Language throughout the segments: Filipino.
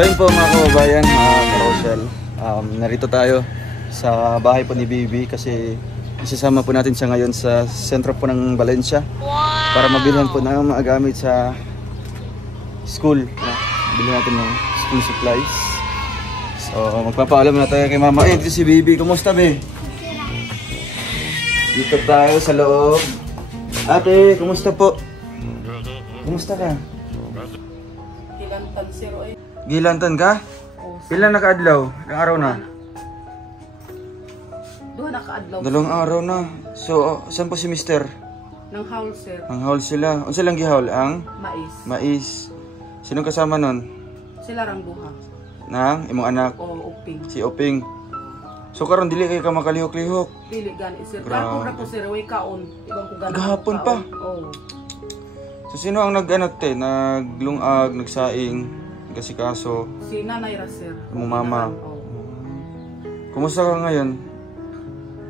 So yun po mga kababayan, Rochelle, narito tayo sa bahay po ni Bibi kasi isasama po natin siya ngayon sa sentro po ng Valencia para mabilhan po ng mga gamit sa school. Bilhin natin ng school supplies. So magpapaalam na tayo kay mama. Ito si Bibi, kumusta be? Dito tayo sa loob. Ate, kumusta po? Kumusta ka? Gilantan sir oy. Gilantan ka? Pila na kaadlaw? Ilang araw na? Duha na kaadlaw. 2 araw na. So, saan po si mister? Nang haul sir. Ang haul sila. Unsa lang gihaul? Ang? Mais. Mais. Sinong kasama nun? Sila rang duha. Nang? Imong anak? O uping. Si Oping. So karon dili kay ka makalihok-lihok. Dili gani sir. Grabe. Kapon ra ko sir way kaon. Ibang ko gani. Gahapon pa? Oo. So sino ang nag-anak te? Naglungag, nagsaing, nagkasikaso? Si nanay ra sir. Imong mama. Oo. Kumusta ka ngayon?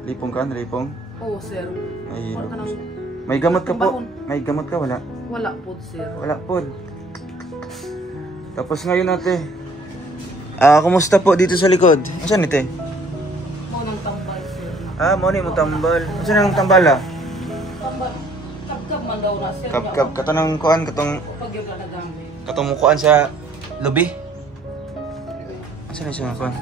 Lipong ka? Lipong? Oo sir. Mahirap. Wala ka nang- May gamot ka po? Bahon. May gamot ka? Wala? Wala po sir. Wala po. Tapos ngayon ate. Kumusta po dito sa likod? Saan ite? Mo nang tambal sir. Mo ni mo tambal. Saan ang tambala? Tambal. Kapkap man daw na sir. Kap katanang kuan katong Pag yung nagamit. katong kuan sa lobby. Saan siya kuan?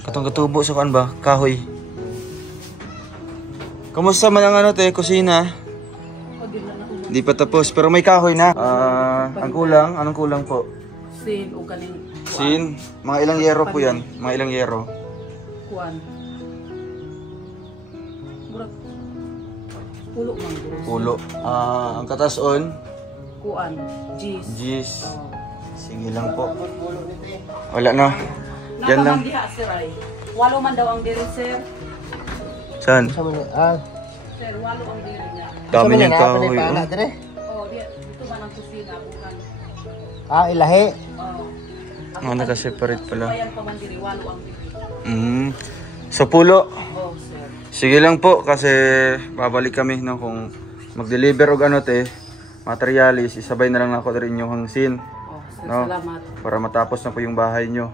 Katong katubo sa kuan ba? Kahoy. Kumusta man ang ano te, kusina? Pag yung na Hindi pa tapos pero may kahoy na. Ang kulang, anong kulang po? sin o kaning Sin, mga ilang yero po 'yan, mga ilang yero. kuan. Murag pulo man bro. Pulo. Ang katason, Kuan. Gis. Gis. Oh. Sige lang po. Wala na. Yan lang. Diha sir ay. Walo man daw ang diri sir. Saan? Sir, walo ang diri niya. Dami niyang kahoy. Oh. Oh, dito man ang kusina bukan. Ilahi. Oh. Naka-separate pala. Bayan pa man diri, walo ang diri. So pulo. Oh, sir. Sige lang po kasi babalik kami no kung mag-deliver og ano te, materialis, isabay na lang ako rin yung hangsin. Oh, sir, No? salamat. Para matapos na po yung bahay nyo.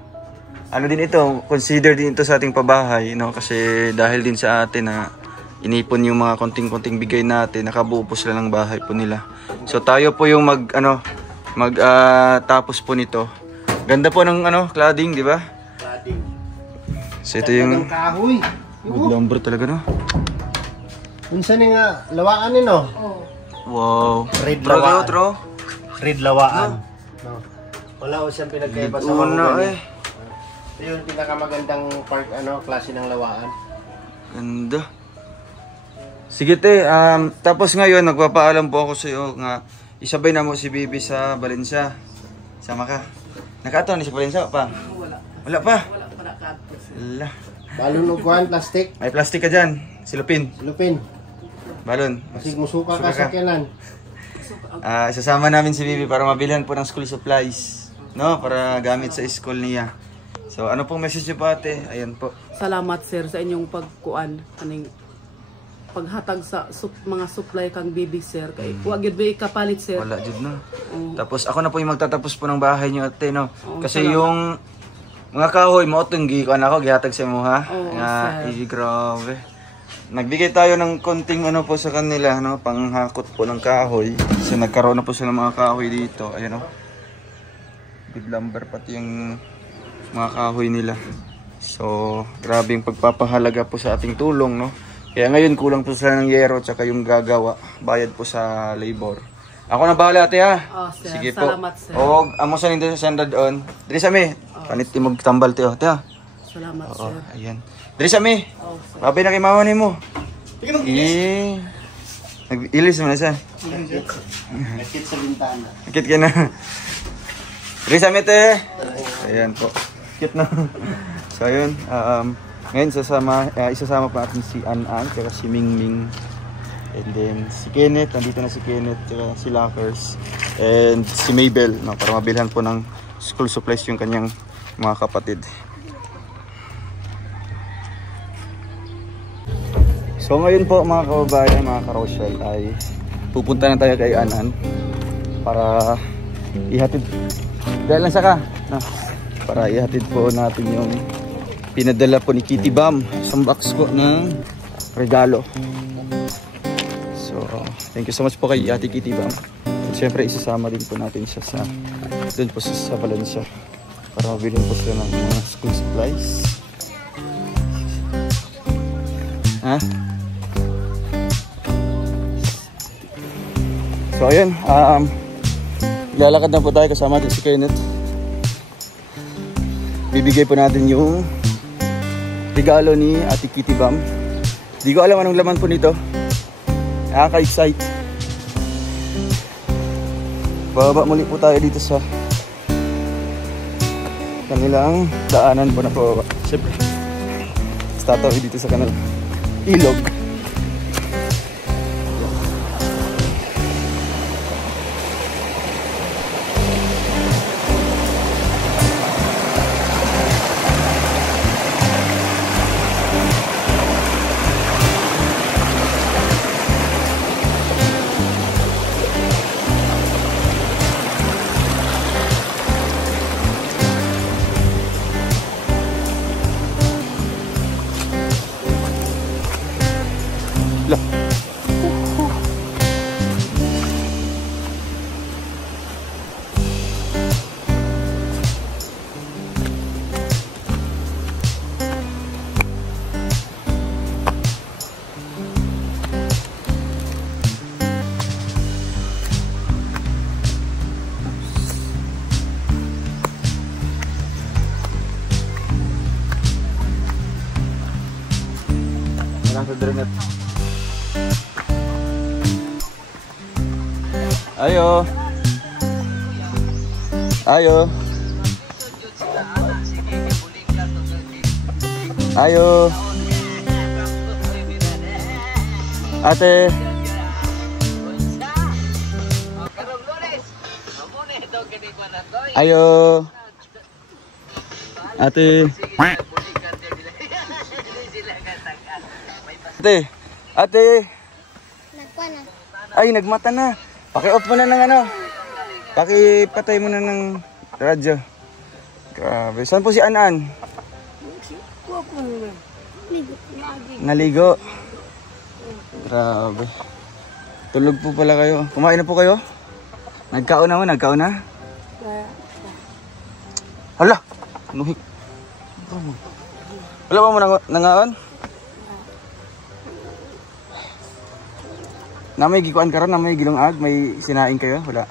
Ano din ito, consider din ito sa ating pabahay, no? Kasi dahil din sa atin na inipon yung mga konting-konting bigay natin, nakabuo po sila ng bahay po nila. So tayo po yung tapos po nito. Ganda po ng cladding, di ba? Cladding. So ito yung Kahoy. good lumber talaga, no? Unsa ni nga lawaan ni no? Oh. Wow. Red Tro, lawaan. tro. Red lawaan. No. Wala ko siyang pinagkaiba sa Una mga eh. Ito yung pinakamagandang park klase ng lawaan. Ganda. Sige te, tapos ngayon nagpapaalam po ako sa iyo nga isabay na mo si Bibi sa Valencia. Sama ka. Nakataon ni sa Valencia pa? Wala. Wala pa? Wala pa na kadto sir. Wala. Balon og kuan plastic. May plastic ka dyan. Silupin. Lupin. Balon. Kasi musuka Suka ka sa kailan. Isasama namin si Bibi para mabilhan po ng school supplies. No? Para gamit sa school niya. So ano pong message niyo po ate? Ayan po. Salamat sir sa inyong pagkuan kaning paghatag sa mga supply kang bibi sir kay wa gyud ba kapalit sir. Wala jud na. Oh. Tapos ako na po yung magtatapos po ng bahay niyo ate, no? Oo, Kasi salamat. yung mga kahoy mo itong gikuan ako, gihatag sa mo ha. Oo, Nga, sir. grabe. Nagbigay tayo ng konting po sa kanila, no? Panghakot po ng kahoy. Kasi nagkaroon na po sila ng mga kahoy dito. Ayun, no? Good lumber pati yung mga kahoy nila. So, grabe yung pagpapahalaga po sa ating tulong, no? Kaya ngayon kulang po sila ng yero tsaka yung gagawa. Bayad po sa labor. Ako na bahala ate ha. Oh, sir. Sige Salamat, po. sir. O, amo sa nito sa sanda doon. Diri sa mi. Panit timog tambal tiyo. Ate ha. Salamat Oo, sir. ayan. Diri sa mi. Oh, sir. Babay na kay mama ni mo. Nag-ilis mo na siya. Nakit sa bintana. Akit ka na. Diri sa mi te. Ayan po. Cute na. So ayun. Ngayon isasama pa natin si An-An at si Ming-Ming. And then si Kenneth, nandito na si Kenneth at si Lockers. And si Mabel, no, para mabilhan po ng school supplies yung kanyang mga kapatid. So ngayon po mga kababayan, mga ka-Rochelle, ay pupunta na tayo kay An-An para ihatid. Dahil lang saka, no? Para ihatid po natin yung pinadala po ni Kitty Bam, isang box po ng regalo. So, thank you so much po kay Ate Kitty Bam. At syempre, isasama din po natin siya sa doon po sa Valencia para mabilin po sila ng mga school supplies. Ha? So, ayun. Lalakad na po tayo kasama natin si Kenneth. Bibigay po natin yung regalo ni Ate Kitty Bam. Di ko alam anong laman po nito. Nakaka-excite. Bababa muli po tayo dito sa kanilang daanan po na po. Siyempre, tatawid dito sa kanilang ilog. Ayo. Ayo. Ayo. Ate. Ayo. Ate. Ate. Ate. Ay, nagmata na. Paki-off mo na ng ano. Paki-patay mo na ng radyo. Grabe. Saan po si Anan? Naligo. Grabe. Tulog po pala kayo. Kumain na po kayo? Nagkaon na mo? Nagkaon na? Hala! Nuhik. Wala ba mo nangaon? Na may gikuan karon, na may gilungag, may sinaing kayo? Wala.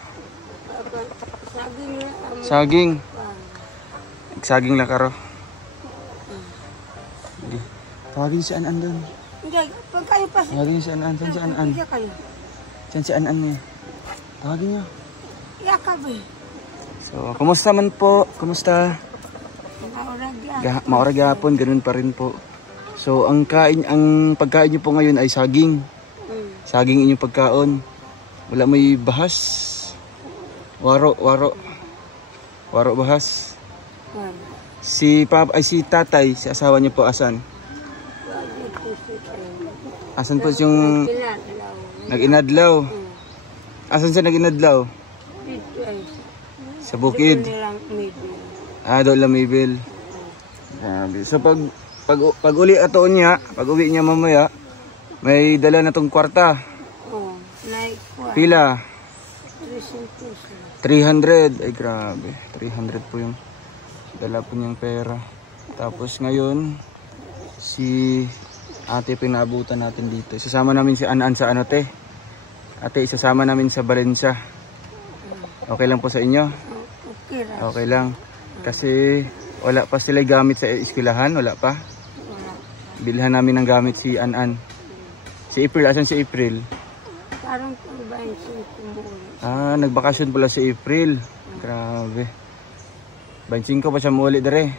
Saging. Saging lang karo. Hindi. Tawagin si Anan doon. Hindi, pag kayo pa. Tawagin si Anan. Saan si Anan? Saan si Anan niya? Tawagin niyo. Yakab eh. So, kumusta man po? Kumusta? Maurag hapon, ganun pa rin po. So, ang pagkain niyo po ngayon ay saging. Saging inyong pagkaon. Wala may bahas. Waro bahas. Si tatay, si asawa niyo po asan? Asan po yung nag-inadlaw? Asan siya nag-inadlaw? Sa bukid. Doon lang Maybel. So pag uli ato niya, pag uwi niya mamaya, may dala na tong kwarta. Pila? 300. Ay grabe. 300 po yung dala po niyang pera. Tapos ngayon, si ate pinaabutan natin dito. Isasama namin si Anan sa ano te? Ate, isasama namin sa Valencia. Okay lang po sa inyo? Okay lang. Kasi wala pa sila gamit sa eskwelahan. Wala pa. Bilhan namin ng gamit si Anan. Si April, asan si April? Parang bakasyon kumuuli. Nagbakasyon pala si April. Grabe. 25 pa siya muuli dere.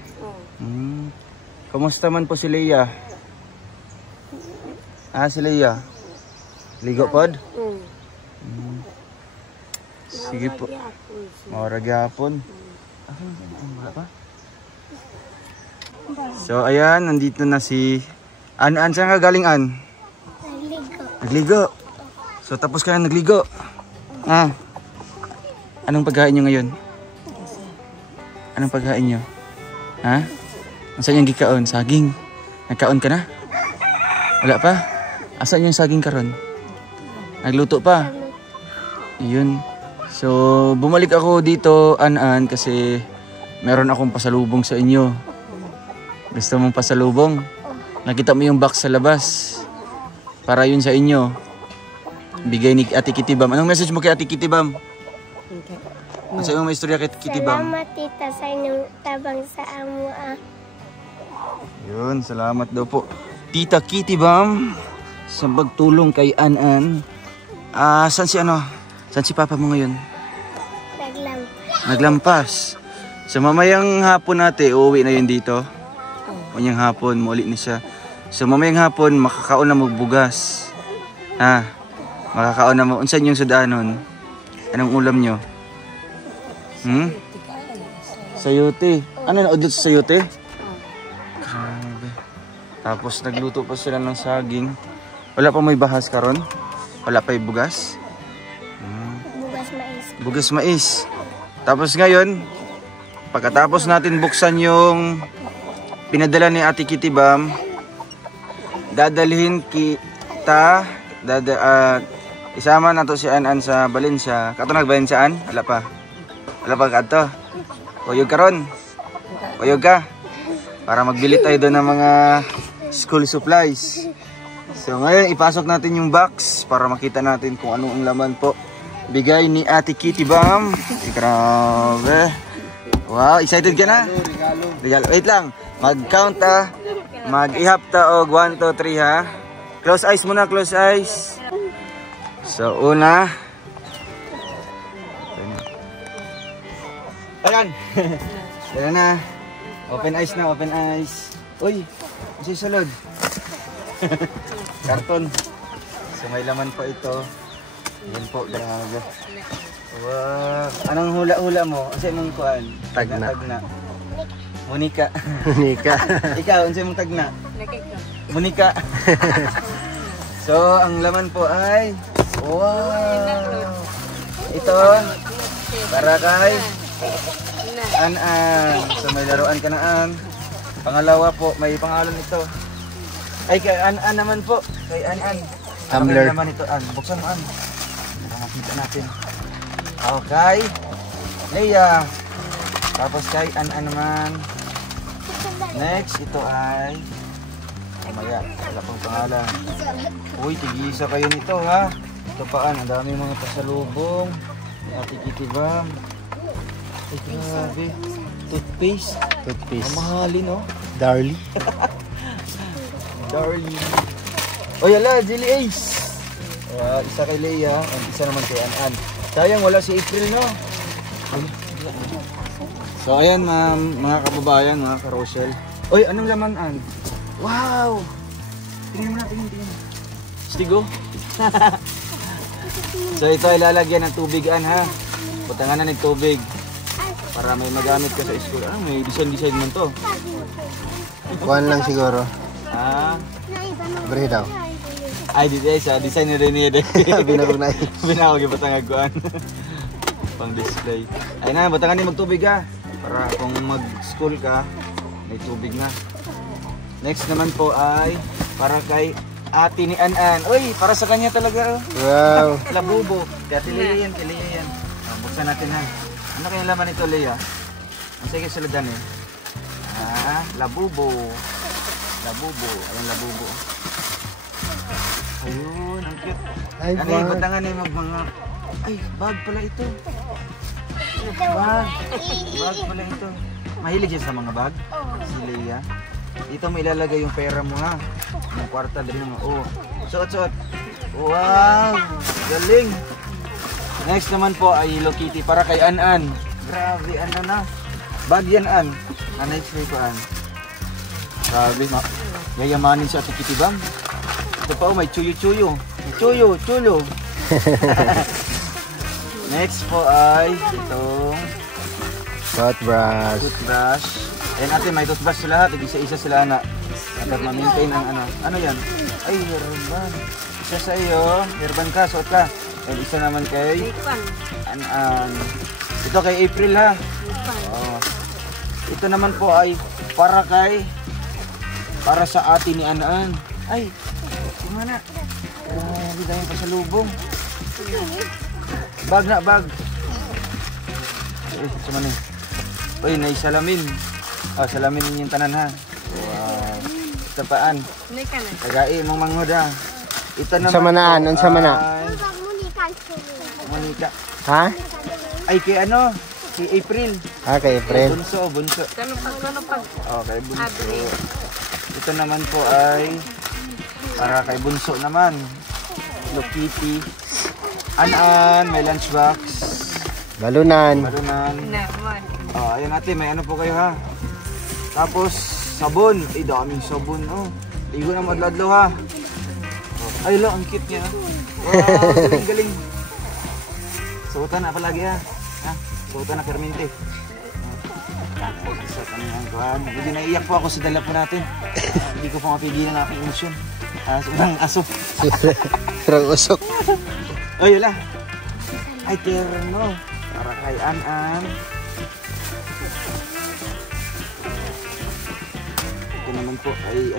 Kamusta man po si Leia? Si Leia. Ligo pod? Sige po. Maurag hapon. So ayan, nandito na si Anan. Saan ka galing, An? Nagligo. So tapos ka na nagligo. Anong pagkain nyo ngayon? Anong pagkain nyo? Ha? Saan yung gikaon? Saging? Nagkaon ka na? Wala pa? Asan yung saging karon? Nagluto pa? Yun. So, bumalik ako dito, An-An, kasi meron akong pasalubong sa inyo. Gusto mong pasalubong? Nakita mo yung box sa labas. Para yun sa inyo. Bigay ni Ate Kitty Bam. Anong message mo kay Ate Kitty Bam? Ano sa iyong may istorya kay Kitty Bam? Salamat tita sa inyong tabang sa amo Yun, salamat daw po. Tita Kitty Bam sa pagtulong kay An-An. Saan si ano? Saan si Papa mo ngayon? Naglampas. So mamayang hapon natin, uuwi na yun dito. Mamayang hapon, muli na siya. So mamayang hapon, makakaon na magbugas. Ha? Makakaon na mo. Unsan yung sudanon? Anong ulam nyo? Sayote. Ano na udot sa sayote? Grabe. Tapos nagluto pa sila ng saging. Wala pa may bahas karon? Wala pa yung bugas? bugas mais. Bugas mais. Tapos ngayon, pagkatapos natin buksan yung pinadala ni Ate Kitty Bam, dadalhin kita, isama na to si An-An sa Valencia. Kato nag-Valenciaan? Wala pa. Wala pa kato. Uyog ka ron. Uyog ka. Para magbili tayo doon ng mga school supplies. So ngayon, ipasok natin yung box para makita natin kung ano ang laman po. Bigay ni Ate Kitty Bam. Grabe. Wow, excited ka na? Regalo. Wait lang. Mag-count mag-ihap ta og 1, 2, 3 ha. Close eyes muna, close eyes. So una. Ayan. Ayan na. Open eyes na, open eyes. Uy, kasi salod. Karton. So may laman pa ito. Yan po, grabe. Wow. Anong hula-hula mo? Unsay mong kuan? Tagna. Monica. Monica. Ikaw, unsay mong tagna? Monica. So, ang laman po ay wow. Ito para kay An-An. So may laruan ka na, An. Pangalawa po, may pangalan ito. Ay, kay An-An naman po. Kay An-An. Tumbler. Naman ito, An. Buksan mo, An. Para makita natin. Okay. Leia. Tapos kay An-An naman. Next, ito ay mamaya, wala pang pangalan. Uy, tigisa kayo nito, ha. Ito pa, An. Ang dami mga pasalubong. Ate Kitty Bam. Ay, grabe. Toothpaste. Toothpaste. Mamahalin, no? Darlie. Darling. O yala, Jelly Ace. Isa kay Leia, at isa naman kay An-An. Sayang, wala si April, no? So, ayan, mga kababayan, mga karosel. Oy, anong laman, An? Wow! Tingnan mo na, tingnan. Stigo? So, ito ay lalagyan ng tubig, An, ha? Butangan na ng tubig. Para may magamit ka sa school. May design man to. Kuhan lang siguro. Beri daw. Ay, di sa design na rin niya. Binabog na. Binawag yung batangag pang display. Ay na, batangan niya magtubig ha. Para kung mag-school ka, may tubig na. Next naman po ay para kay ate ni An-An. Uy, para sa kanya talaga. Wow. Labubo. Kaya Leia yan. Buksan natin ha. Ano kaya laman ito, Leia? Ang sige suludan eh. Labubo. Ayun, labubo. Ayun, ang cute. Ay, ano yung batangan eh, mga... Ay, bag pala ito. Bag pala ito. Mahilig siya sa mga bag? Si Leia. Dito mo ilalagay yung pera mo ha. Yung kwarta din mo. Oh, suot. Wow, galing. Next naman po ay Hello Kitty para kay An-An. Grabe, ano na. Bag yan, An. Next na ito, An. Grabe, yayamanin siya Ate Kitty Bam. Ito pa, may chuyo-chuyo. Chuyo. Next po ay itong toothbrush. Ayan ate, may toothbrush sila lahat. Isa-isa sila na. Dapat ma-maintain ang ano. Ano yan? Ay, herban. Isa sa iyo. Herban ka, suot ka. And isa naman kay Ipan. An. Ito kay April ha. Oh. Ito naman po ay para sa ate ni An. Ay, gimana? Hindi tayo pasalubong. Bag na, bag. Sama ni. Uy, naisalamin. Salamin ninyo yung tanan ha. Wow. Ito paan. Tagai mong manghod ha. Ito naman. Unsa man na? Monica. Ha? Ay, kay ano? Si April. Kay April. Bunso. Kano pag Okay, bunso. Ito naman po ay para kay bunso naman. Hello Kitty. An, may lunchbox. Balunan. naman. Ayun ate, may ano po kayo ha. Tapos, sabon. Ay, daming sabon. Ligo na madladlaw ha. Ay, lo, ang cute niya. Wow, galing. Suotan na palagi ha. Suotan na permente. Sa kanyang kuhan. Hindi naiiyak po ako sa dala po natin. Hindi ko po mapigilan ang aking emosyon. Sobrang aso. Sobrang usok. Ay, yun ay, terno. Para kay An. Ito naman po ay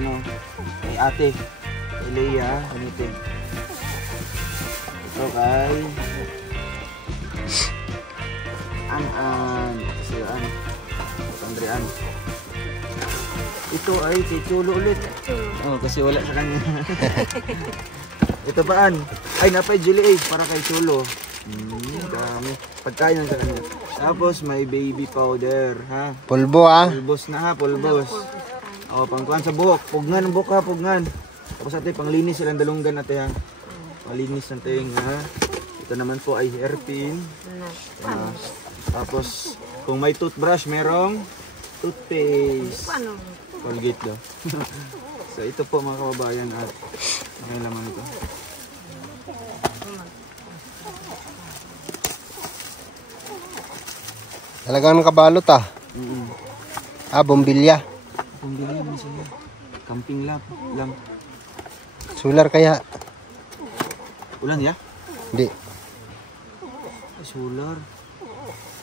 kay ate. Kay Leia. Ito kay An. Andrean. Ito ay kay Chulo ulit. Kasi wala sa kanya. Ito paan? Ay, napay Julie para kay Chulo. Dami. Pagkain sa kanya. Tapos may baby powder, ha? Pulbo Pulbos na ha, pulbos. Pangkuhan sa buhok. Pugnan ang buhok ha, pugnan. Tapos ate, panglinis silang dalunggan ate ha. Panglinis ng tenga. Ito naman po ay hairpin. Tapos, kung may toothbrush, merong toothpaste. Colgate daw. So ito po mga kababayan at may laman ito. Talagang kabalot bombilya. Pumbilya mo siya. Camping lang. Solar kaya? Ulan ya? Hindi. Solar.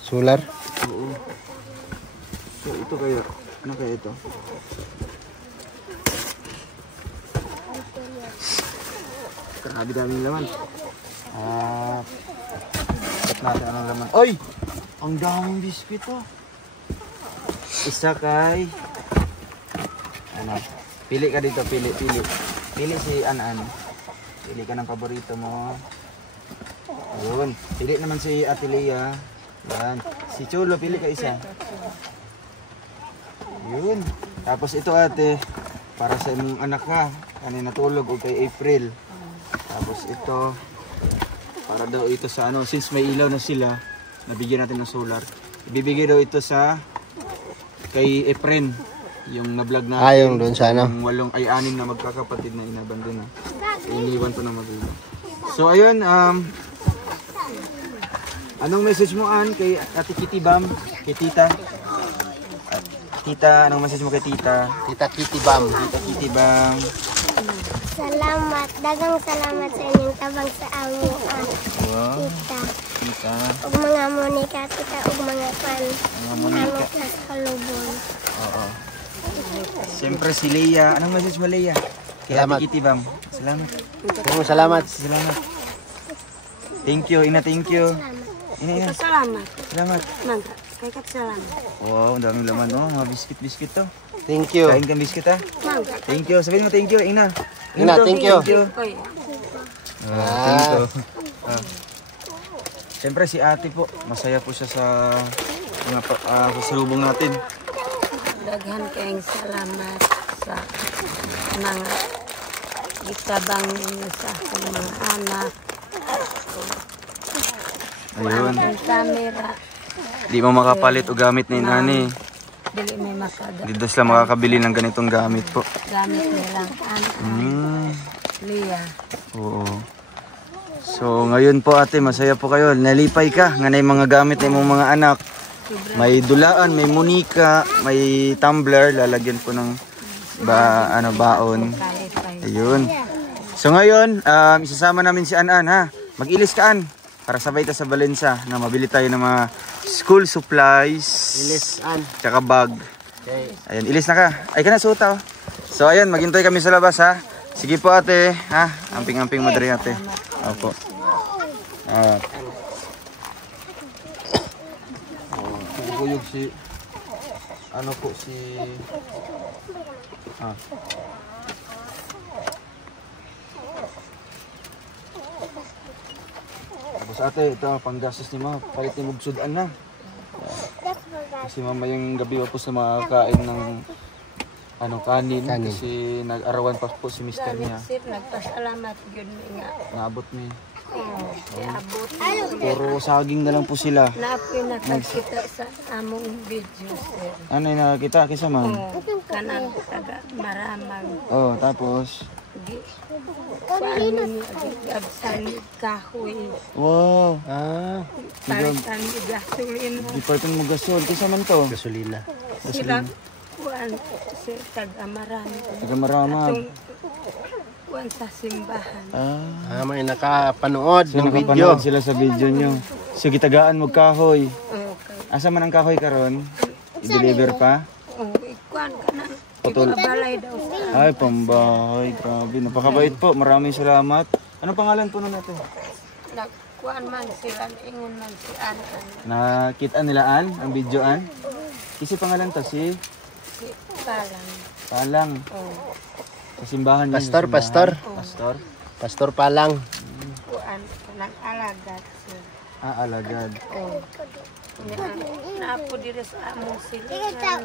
Solar? Oo. So ito kaya, ano kaya ito? Grabe daming laman. Cut natin anong laman. Oy! Ang daming biskuit Isa kay pili ka dito, pili si An. Pili ka ng paborito mo. Ayun, pili naman si Ate Leia. Yan, si Chulo, pili ka isa. Yun. Tapos ito ate, para sa imong anak ha, kanina natulog o kay April. Tapos ito, para daw ito sa since may ilaw na sila, nabigyan natin ng solar. Ibibigay daw ito sa kay Efren, yung na-vlog natin. Yung doon sa Yung 6 na magkakapatid na inabandon na. Iniwan to na magulang. So ayun, anong message mo kay Ate Kitty Bam? Kay Tita? Tita, anong message mo kay Tita? Tita Kitty Bam. Tita Kitty Bam. Salamat. Dagang salamat sa inyong tabang sa amuan. Wow. Tita. Tita. Ug mga Monica, tita, ug mga pan. Mga Monica. Ano ka sa kalubon. Oo. Siyempre si Leia. Anong message mo Leia? Kay Salamat. Ate Kitty Bam. Salamat. Salamat. Salamat. Thank you, Ina, thank you. Ina. Salamat. Salamat. Mangga. Kay salamat. Wow, ang daming laman mga biscuit to. Thank you. Kain kang biscuit ha. Mangga. Thank you. Sabihin mo thank you, Ina. Ina, thank you. Thank you. Oy. Thank you. Siyempre si ate po, masaya po siya sa mga pasalubong natin. Daghan kayong salamat sa mga itabang ninyo sa akong mga anak. Ayun. Ang camera. Di mo makapalit o gamit ni Nani. Dili may makada. Dito sila makakabili ng ganitong gamit po. Gamit nilang anak. Leia. Oo. So ngayon po ate, masaya po kayo. Nalipay ka nga na yung mga gamit ng mga anak. May dulaan, may munika, may tumbler, lalagyan po ng baon. Ayun. So ngayon, isasama namin si An ha. mag-ilis kaan para sabay ta sa Balensa na mabili tayo ng mga school supplies. Ilisan. Tsaka bag. Okay. Ayan, ilis na ka. Ay ka na, suta oh. So ayan, maghintay kami sa labas ha. Sige po ate, ha? Amping-amping mo diri ate. Opo. Bubuyog si ano po si Tapos ate, ito panggastos ni mo, palit ni mugsudan na. Kasi mamayang gabi pa po sa mga kain ng kanin. Kasi nag-arawan pa po si mister niya. Sir, nagpasalamat yun nga. Naabot ni. Abot. Puro saging na lang po sila. Napoy nakakita sa among video, sir. Ano yung nakakita? Kisa man? Kanang taga maramang. Oh, tapos? Paano niya agabsan kahoy. Wow! Palitan ni gasolina. Department mo gasol. Kisa man to? Gasolina. Sila, kuan, sir, taga maramang. Taga Maramag. Kuan sa simbahan. May nakapanood So ng video. nakapanood sila sa video nyo. So gitagaan mo kahoy. Okay. Asa man ang kahoy karon? I-deliver pa? Kuan ka na. Putol. Ipabalay daw sa Ay, pambahay. Grabe. Napakabait po. Maraming salamat. Anong pangalan po nun natin? kuan man sila, ingon man si Anan. Nakita nila ang videoan? Kasi pangalan ta si Si Palang. Palang. Oh. Sa simbahan niya. Pastor, sa simbahan. Pastor. Pastor Palang. Kuan, nang alagad sir. Alagad. Oh. Naapo diri sa among sila. Kita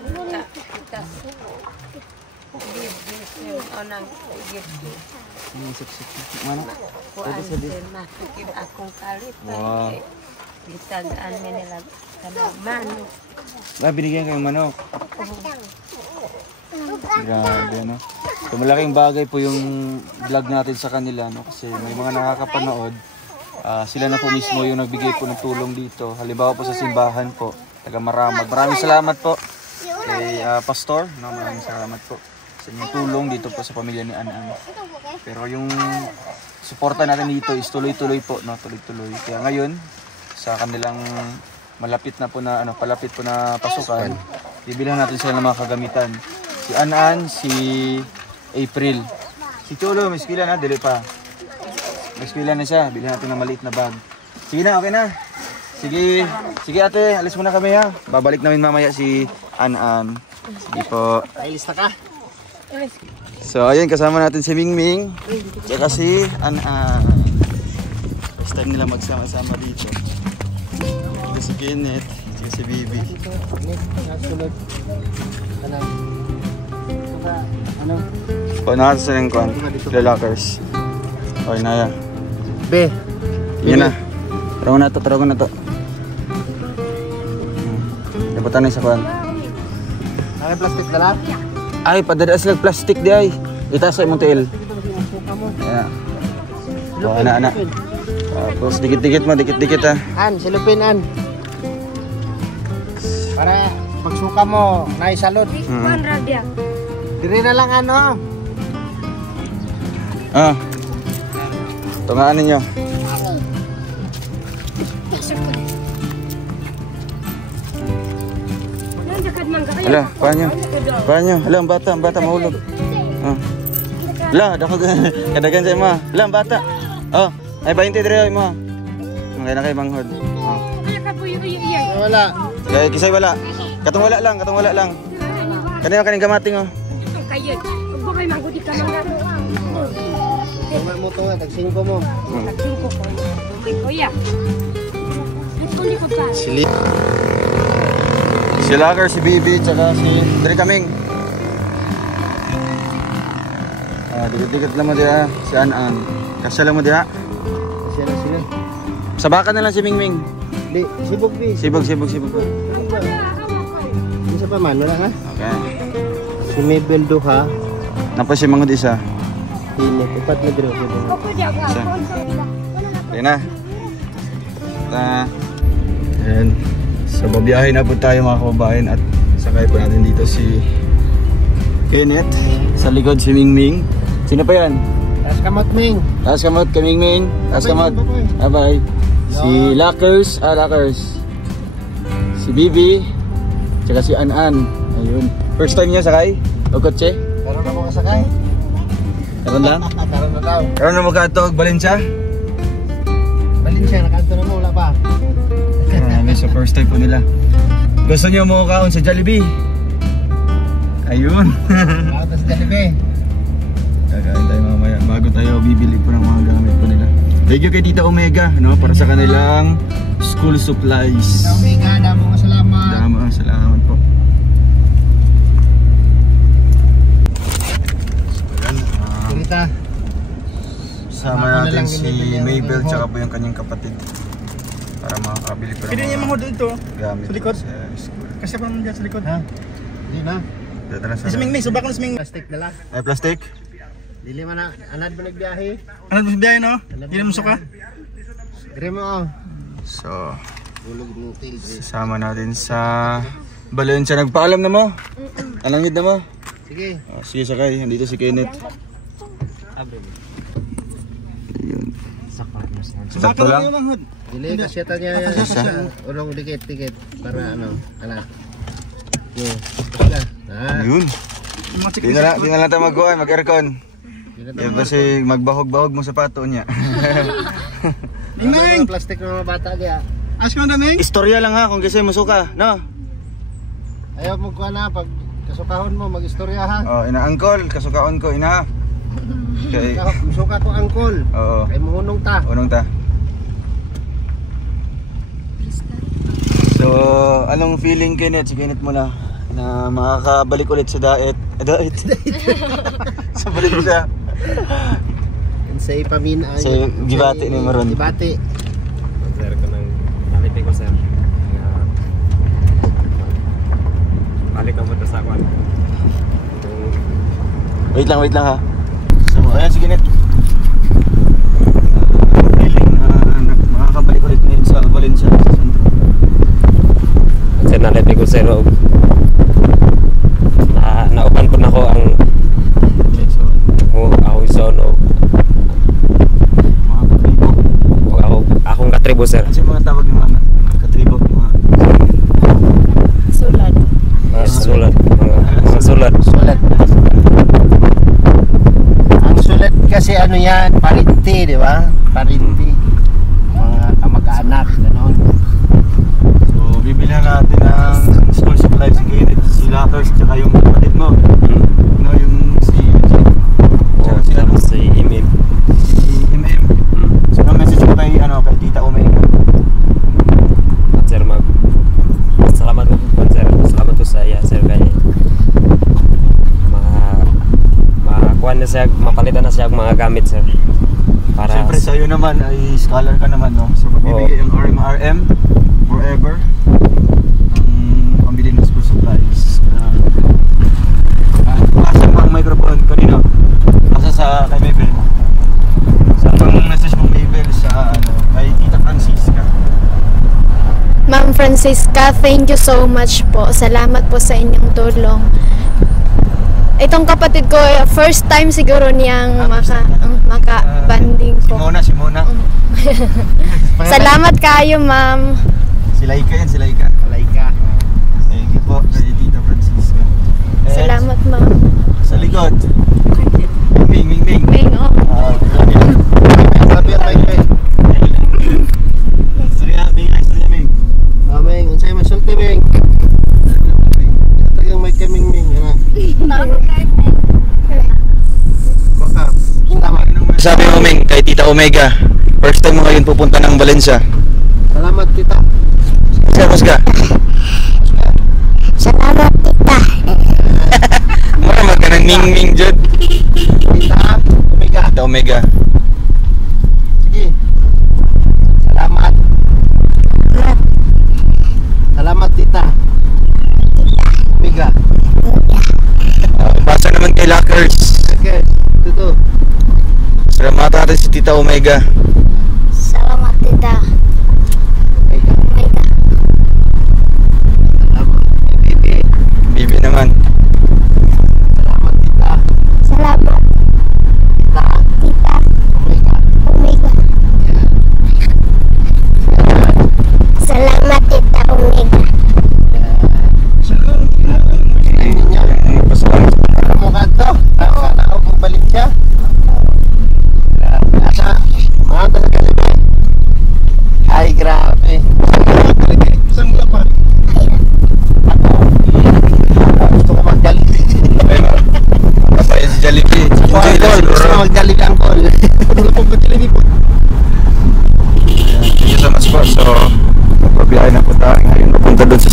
business yung onang gift. Mana? Kuan sir, nakikid akong kalipay. Wow. Bitagaan mi nila kanang manok. Binigyan kayong manok. Grabe, no? So, malaking bagay po yung vlog natin sa kanila, no? Kasi may mga nakakapanood. Sila na po mismo yung nagbigay po ng tulong dito. Halimbawa po sa simbahan po, taga Maramag. Maraming salamat po kay Pastor, no? Maraming salamat po sa inyong tulong dito po sa pamilya ni Anan. Pero yung suporta natin dito is tuloy-tuloy po, no? Tuloy-tuloy. Kaya ngayon, sa kanilang palapit po na pasukan, bibilhan natin sila ng mga kagamitan. Si Anan, si April. Si Cholo, may eskwela na, dili pa. May eskwela na siya, bilhin natin ng maliit na bag. Sige na, okay na. Sige ate, alis muna kami ha. Babalik namin mamaya si Anan. Sige po. Ailis na ka? So ayun, kasama natin si Mingming. Tsaka si Anan. First time nila magsama-sama dito. Ito si Kenneth, tsaka si Bibi. Sunod. Ano? O, nakasa ng kwan. Lockers. Okay na yan. B. Yun na. Tarago na to. Dapat na sa kwan. Ano plastic na lang? Ay, padada sila plastic di ay. Itaas sa imong tiil. Ayan. O, ana. Tapos dikit-dikit mo, dikit-dikit ha. Silupin an. Para pagsuka mo, naisalot. Diri na lang ano. Tungaan ninyo. Hala, paano? Hala, ang bata mahulog. Hala, kadagan sa ima. Hala, ang bata. Ay 20 diri mo. Ngay na kay manghod. Wala. Kay kisay wala. Katong wala lang. Kanina kaning gamating Kayo, ug kay magudi ka mga. Tama mo to, tag-5 mo. Tag-5 ko. May kuya. Ito ko ka. Si Lager, si Bibi, tsaka si Dre Kaming. Dikit-dikit lang mo diha, si Anan. Kasya lang mo diha. Sila. Sabakan na lang si Mingming. Di, sibog bi. Sibog. Isa pa man, wala ha? Okay. Si Mabel Duha. Napos si Mangod isa. Ini, upat na dito. Isa. Okay na. Ayan. So, babiyahin na po tayo mga kababayan at sakay po natin dito si Kenneth. Sa likod si Mingming. Sino pa yan? Tas kamot, Ming. Taas kamot, kaming-ming. Taas kamot. Bye-bye. Si Lakers, Lakers. Si Bibi. Tsaka si An-An. Ayun. First time niya sakay? O kotse? Karoon na mo kasakay. Karon lang? Karoon na daw. Karon na mo kaatog, Valencia? Valencia, nakanto na mo, wala pa. Marami sa first time po nila. Gusto niyo mo kaon sa Jollibee? Ayun. Ako sa Jollibee. Kakain tayo mamaya bago tayo bibili po ng mga gamit po nila. Thank you kay Tita Omega, no, para sa kanilang school supplies. Omega, damo nga salamat. Damo, salamat po. So, ayan, Kurita. sama natin si Mabel tsaka po yung kanyang kapatid para makakabili po ng Pwede niya mahod dito gamit sa likod? po sa school. Kasi pa naman dyan sa likod. Ha? Hindi na. Dito na Si Ming Ming, subak na si Ming. Plastic dala. Ay, plastic? Dili man na. Anad mo nagbiyahe. Ano ba sa biyahe no? Hindi na musuka. Dire mo. Oh. So, Bulog mo til. sasama natin sa Valencia. Nagpaalam na mo? Alangid na mo? Sige. Sige, sakay. Andito si Kenneth. Ayun. Subak Sakto na lang? yung manghod. Dili kasyata niya sa ulong dikit para ano. Ana. Yo. Wala. Ah. Ayun. Yung mga Di na lang tayo mag-kuhan, mag-aircon. Yan kasi magbahog-bahog mo sa pato niya. Ming Ming! Plastic ng mga bata diya. Ask ko na Ming! Istorya lang ha kung kasi masuka, no? Ayaw mo kuha na pag kasukahon mo mag-istorya ha. Oh, ina-angkol, kasukaon ko, ina. Okay. Musuka ko angkol. Oo. Kay muhunong ta. Unong ta. So, anong feeling Kenneth? Si Kenneth muna na makakabalik ulit sa daet. Daet? Sa balik siya. Sa ipamin Sa Gibati ni Maron. Gibati. Sir ko nang nalipin ko sir. Balik ka mo sa kwan. Wait lang ha. So, ayan si Kenneth. Feeling na makakabalik ulit ngayon sa Valencia. Sa sentro. Sir nalipin ko sir. Naupan po na ko ang ako sa ano. Mga katribo. Akong katribo sir. Kasi mga tawag ng mga katribo. Sulat. Sulat. Mga sulat. Ang sulat kasi ano yan, parinti, di ba? Parinti. Mga kamag-anak, gano'n. So, bibili natin ng school supplies si Kenneth, si Lakers, tsaka yung kapatid mo. No, yung si tsaka si ano? Si Imim. Si MM. So, message mo kay Tita Omega. Sir salamat po sir. Salamat po sa iya sir kay makakuha na siya, mapalitan na siya ang mga gamit sir. Para Siyempre sa'yo naman ay scholar ka naman, no? So, magbibigay ang RM forever ang pambili ng school supplies. Asa mo ang microphone kanina? Asa sa kay Mabel? Sa pang message mong Mabel sa kay Tita Francisca. Ma'am Francisca, thank you so much po. Salamat po sa inyong tulong. Itong kapatid ko, first time siguro niyang maka-banding ko. Si Mona. Salamat kayo, ma'am. Si Laika yan, si Laika. Laika. Thank you po kay Tita Francisca. Salamat, ma'am. Sa likod. Ming. Ming, oh. Sabi ang mic. Istorya, Ming. Ming, unsay masulti, Ming? Tagang mic kay Ming. Baka. Salamat. Sabi mo, Ming, kay Tita Omega, first time mo ngayon pupunta ng Valencia. Salamat, tita. Mas ka? Salamat, tita. Maramag ka ng Ming Jod. Tita, Omega. Tita Omega. Sige. Salamat. Salamat, tita. Omega. Basa naman kay Lakers. Okay. Tuto. Salamat natin si Tita Omega. Salamat, tita. Omega. Salamat. Bibi. Bibi naman. Salamat, tita. Salamat, Tita. tita.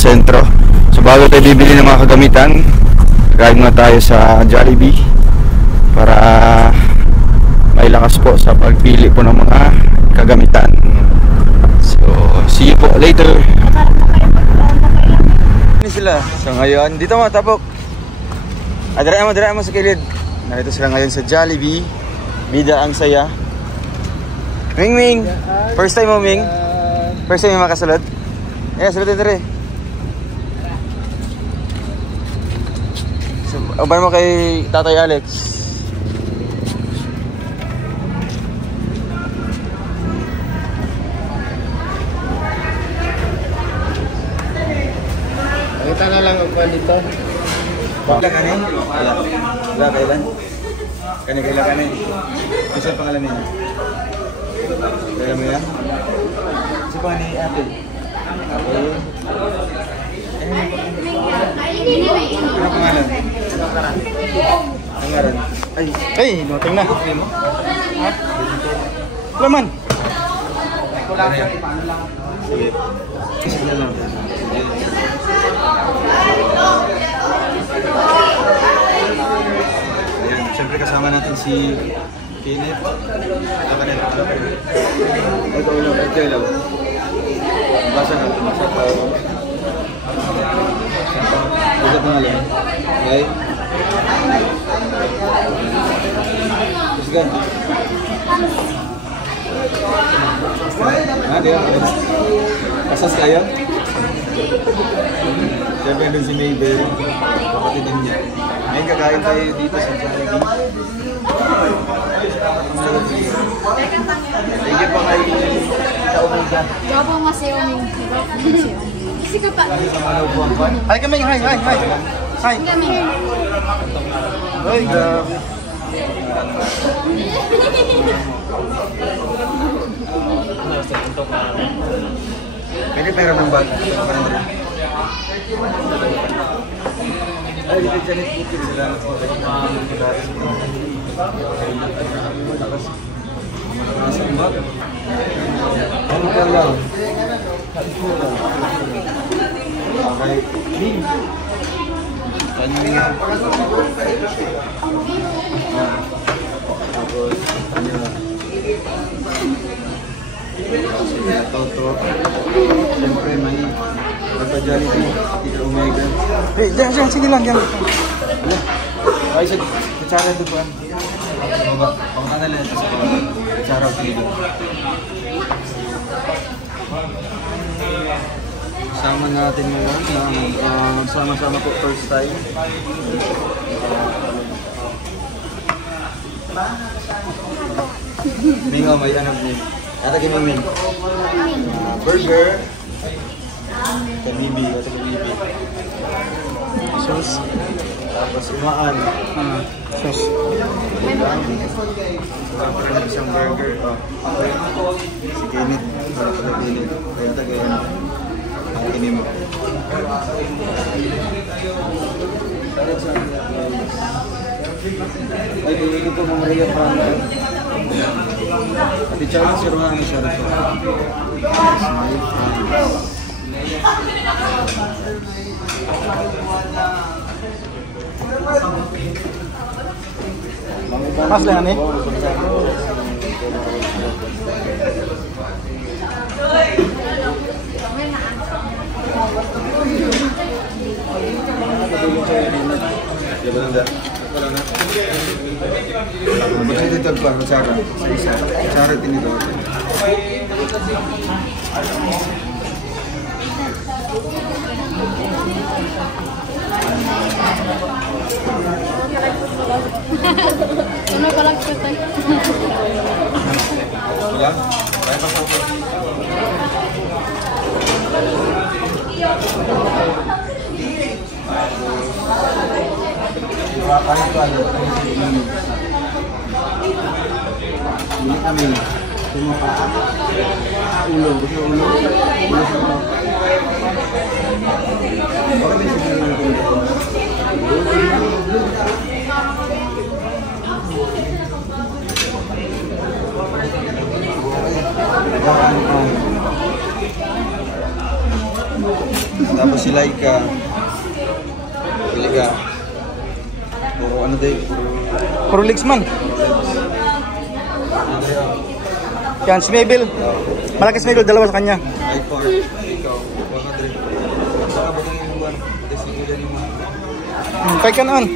sentro. So bago tayo bibili ng mga kagamitan, ride muna tayo sa Jollibee para may lakas po sa pagpili po ng mga kagamitan. So see you po later. Ini sila. So ngayon, dito mo tapok. Dira mo sa kilid. Narito sila ngayon sa Jollibee. Bida ang saya. Ming. First time mo, Ming? First time mo makasulod? Sulod dito. So, uban mo kay Tatay Alex. Kita na lang ako dito. Wala ka rin? Wala kailan? Kailan ka rin? Isa pangalan niya? Kailan mo yan? Isa pangalan ni Ate? Ano pangalan? Pangalan? Ay, noting na. Ha? Laman! Sige. Isa na lang. Ayan, siyempre kasama natin si Kenneth. Ito ilaw. Basa na. Ito pangalan. Okay? Sige. Dia. Kasas kayo? Siyempre doon si Mabel, kapatid din niya. Ngayon kakain tayo dito sa Jollibee. Thank you pa kay Omega. Gabo maseoning. Isi ka pa. Hi kami, hi. Hi. Kami. Ay, grabe. Pwede pera ng bag. Ay, dito dyan bukid sila. Ano ka lang? Okay. Ano nga? Toto. Siyempre may Jollibee, Tito Omega. Eh, diyan, sige lang, yan. Ay, sa kutsara doon po. Pangkana lang ito sa kutsara o tilo. Kasama natin ngayon na magsama-sama po first time. Mingo, may anak niyo. Atagin mo, Ming. Burger. Kabibi. Sauce. Tapos umaan. Sauce. Para na isang burger. Si Kenneth. Para pala Kenneth. Kaya tagayan. Kini mo. Ay, dito po mga Maria Franca. At i-challenge si Rohan siya rin. Smile friends. Pas lang ni. Masih dito pa Sarah. Sarah tinito. Ano ka lang kita? Wala? Kaya pa po. Ini kami semua ulo, gusto ulo. Bakit may sigaw na Tapos si Laika. Liga. Puro ano day? Puro legs man. Yan, si Mabel. Malaki si Mabel, dalawa sa kanya. Ay, por. Ikaw. Baka dre. Saka ba itong inuwan? Kasi ko yan yung Kaya ka naan.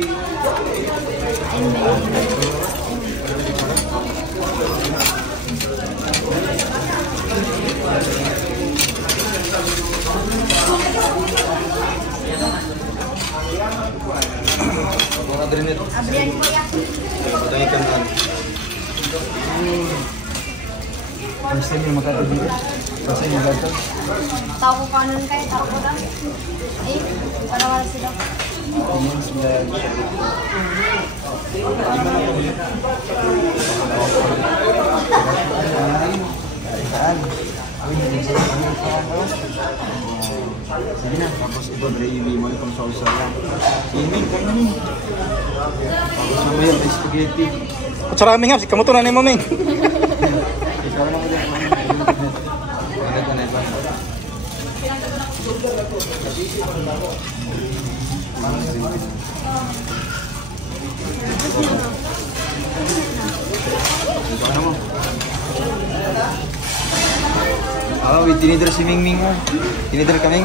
Baka dre nito. Patay ka naan. Basta yung makatagin. Basta yung makatagin. Tao ko kanan kayo, tao ko lang. Eh, para wala sila. Sige na, tapos iba gravy mo yung sauce lang. Swimming, kayo na niyo. Tapos mamaya may spaghetti. Kutsara aming hapsi, kamuto na ni Maming. Ikaw naman ulit. Agad na iba. Ikaw na mo. Wait, tinidor si Ming Ming mo. Tinidor ka, Ming?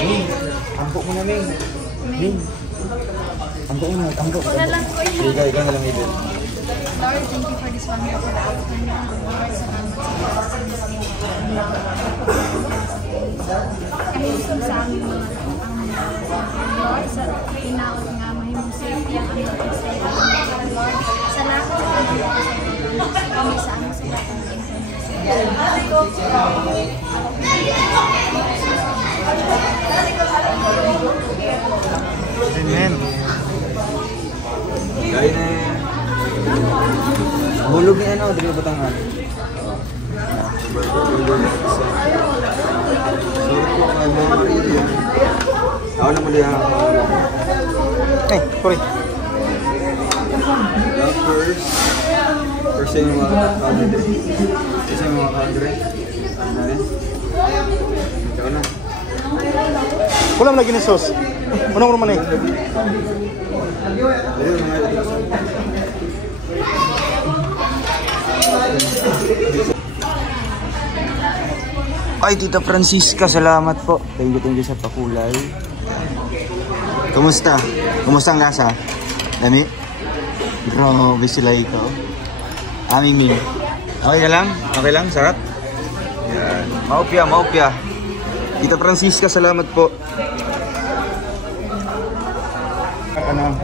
Ming, tampok mo na, Ming. Ming. Tampok mo na, tampok. Wala lang ko yun. Ikaw na lang, Ming. Lord, thank you for this wonderful afternoon. Lord, salamat sa blessings mo. Kahit sa amin mga Lord, sa pinaot nga mahimong safety ang aming pagsaya. Lord, salamat sa kami sa aming sa Amen. Gaya na hulog ni ano, dali Batangan. Ako na muli ako. Eh, sorry. First yung mga kadre. First yung mga kadre. Ikaw na. Wala mo lagi na sauce. Unang naman eh. Ay, Tita Francisca, salamat po. Thank you sa pakulay. Kumusta? Kumusta ang lasa? Dami? Grabe sila ito. Ming. Okay lang? Okay lang? Sarap? Yan. Maupya, maupya. Tita Francisca, salamat po. Ano?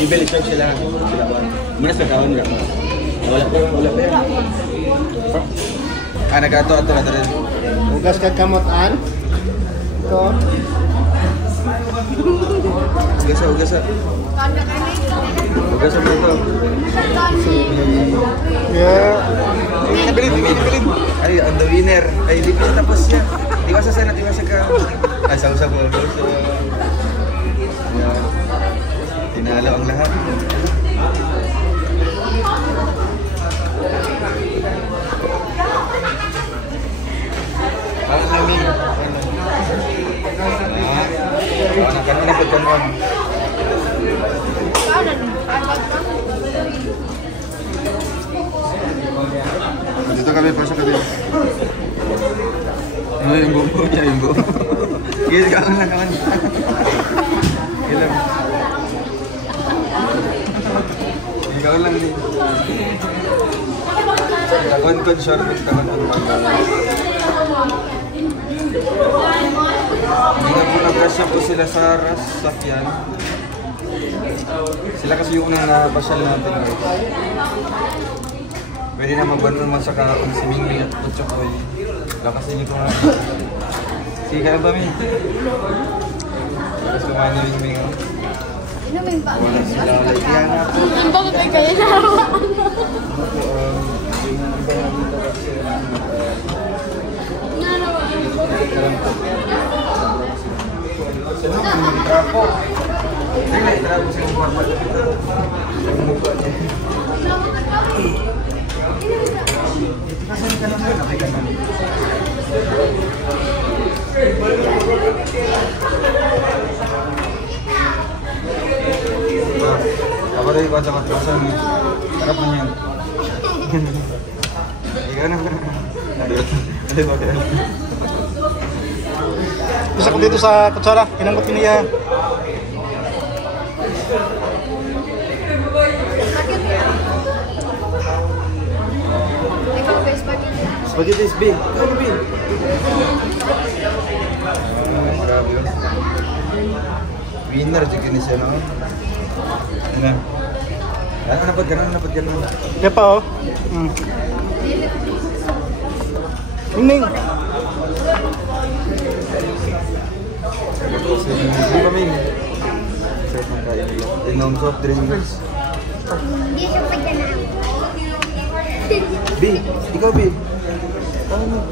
I-beli check sila. Muna sa kawan nila. Wala pa yan. Nag-ato-ato na rin. Ugas ka kamotan. Ito. Ugasa. Ugasa mo ito. Yeah. Bilin. Ay, ang the winner. Ay, di pa siya tapos yan. Tiwasa sana ka. Ay, sausa po. Tinalo ang lahat. Parang namin. Kanina pa kanon. Dito kami, pasok ka dito. Ano yung buo niya, yung buo. Gila ka lang naman. Gila. Ikaw lang din. One short with ka naman. Nagkasya po sila sa sasakyan. Sila kasi yung unang napasyal natin. Pwede na mag-1 naman sa kahapon si Mingming at Butchokoy. Lakasin niyo ko nga. Sige ka na ba, Ming? Lakas kumain ni Mingming. Inuming ba? Wala sila. Kaya nga po. Ang bakit may kaya na? Apa tadi baca matasan nih? Harapannya. Gimana? Bisa ko dito sa kutsara, kinangkot ko niya. Ikaw guys, spaghetti. Spaghetti is big. Ano big? Grabe. Winner juga ni siya, no? Ano? Ganun dapat. Kaya pa oh. Ning. Hindi kami. Sarap ng kain nila. Inom soft drinks. Hindi siya pagyanaan. B, ikaw B. Ano?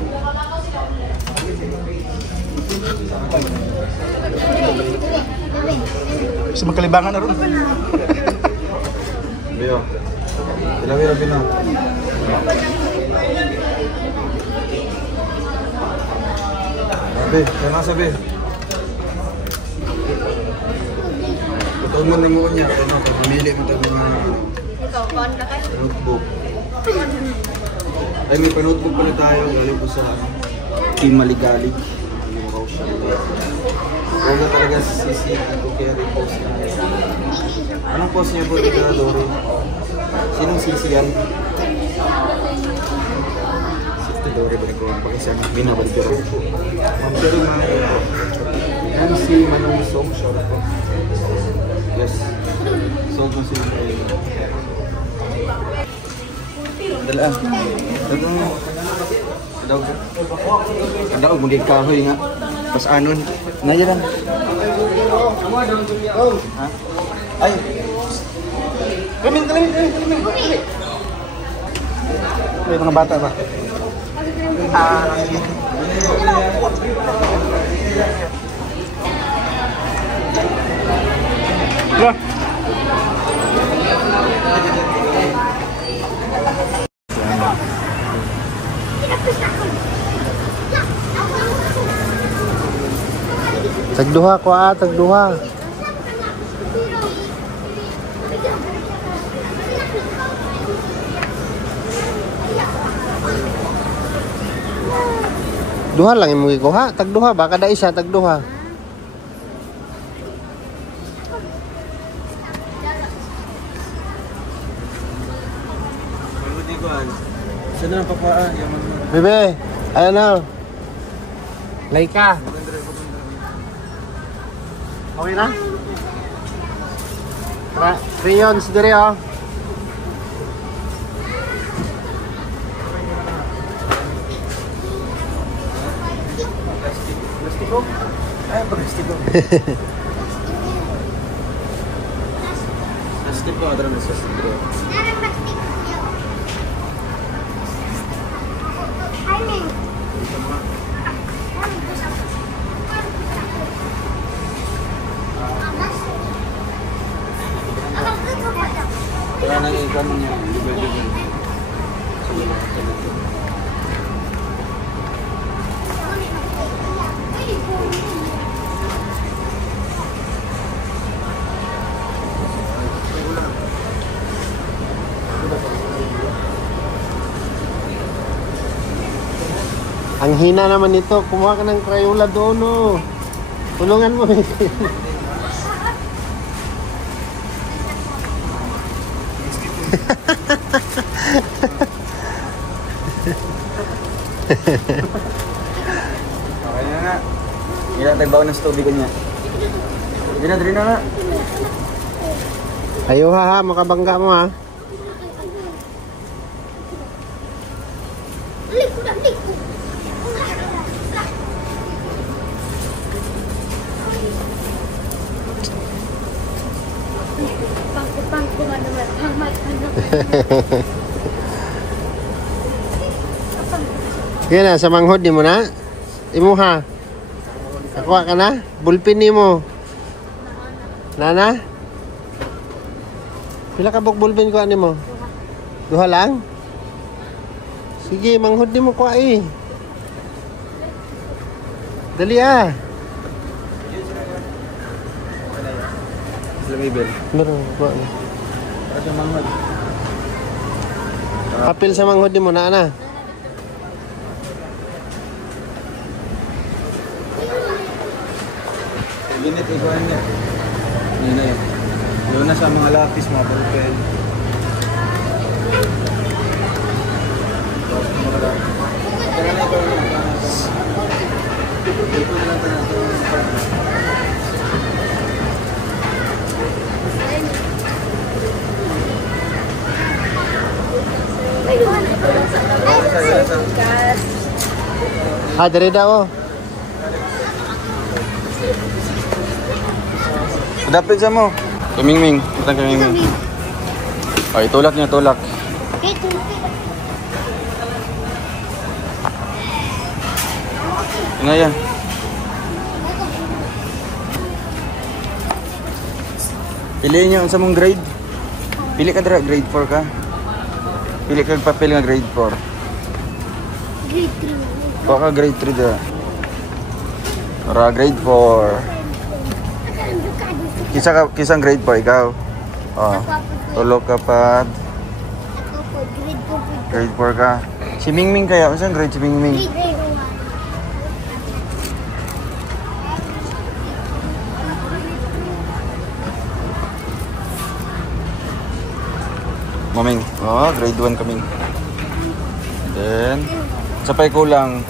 Sa magkalibangan na ron. Biyo. Ilawi na. Be, kaya sabi. Patuman na mo niya. Pag-pumili mo tayo mga Ikaw, kuhan ka kayo. notebook. Ay, may pa-notebook pala tayo. Galing po sa Team Maligalig. Hindi mo kausya. Huwag na talaga sisihan ko kaya rin post na. Anong post niya po dito na Doro? Sinong sisiyan? Doro balik ko ang pakisang binabalik ko rin po. Ma'am Pero na MC Manong Song Shout po. Yes. Song ko sila kayo. Dala. Daog maging kahoy nga. Pas anon. Naya lang. Ha? Ay. Kami. May mga bata ba? Wala. Tagduha ko tagduha. Duha lang imong gikuha, tagduha baka da isa tagduha. Saan na papaa? Bebe, ayan na. Laika. Okay na? Crayons dire oh. Plastiko? Ay, plastiko. Plastiko, ada na sa plastiko. Kaya nang ikan niya, libel-libel. Ang hina naman nito, kumuha ka ng Crayola doon oh. Tulungan mo. Okay na nga. Hindi tagbaw ng tubig ko niya. Dali na nga. Ayaw ha, makabangga mo ha. Sige na, sa manghod ni mo na. Imo ha. Nakuha ka na? Bulpin ni mo. Nana? Pila ka bukbulbin ko ani mo? Duha lang? Sige, manghod ni mo ko ay. Dali ah. Smabel. Meron ko. Ada manghod. Papel sa manghod ni mo na ana. Ginit ikuan niya. Yun na yun. Doon na sa mga lapis, mga ballpen. Dari daw. Dapat sa mo. Kamingming. Kita kamingming. Ay, tulak niya, tulak. Ano yan? Piliin niyo sa mong grade. Pili ka dira, grade 4 ka. Pili ka papel nga grade 4. Grade 3. Kuha ka grade 3 dira. Para grade 4. Kisang grade 4 ikaw. Oh. Tulog ka pa. Ako po, Grade grade 4. 4 ka. Si Mingming kaya, saan grade si Mingming? Grade 1. Maming. Oh, grade 1 kaming. Then, sapay kulang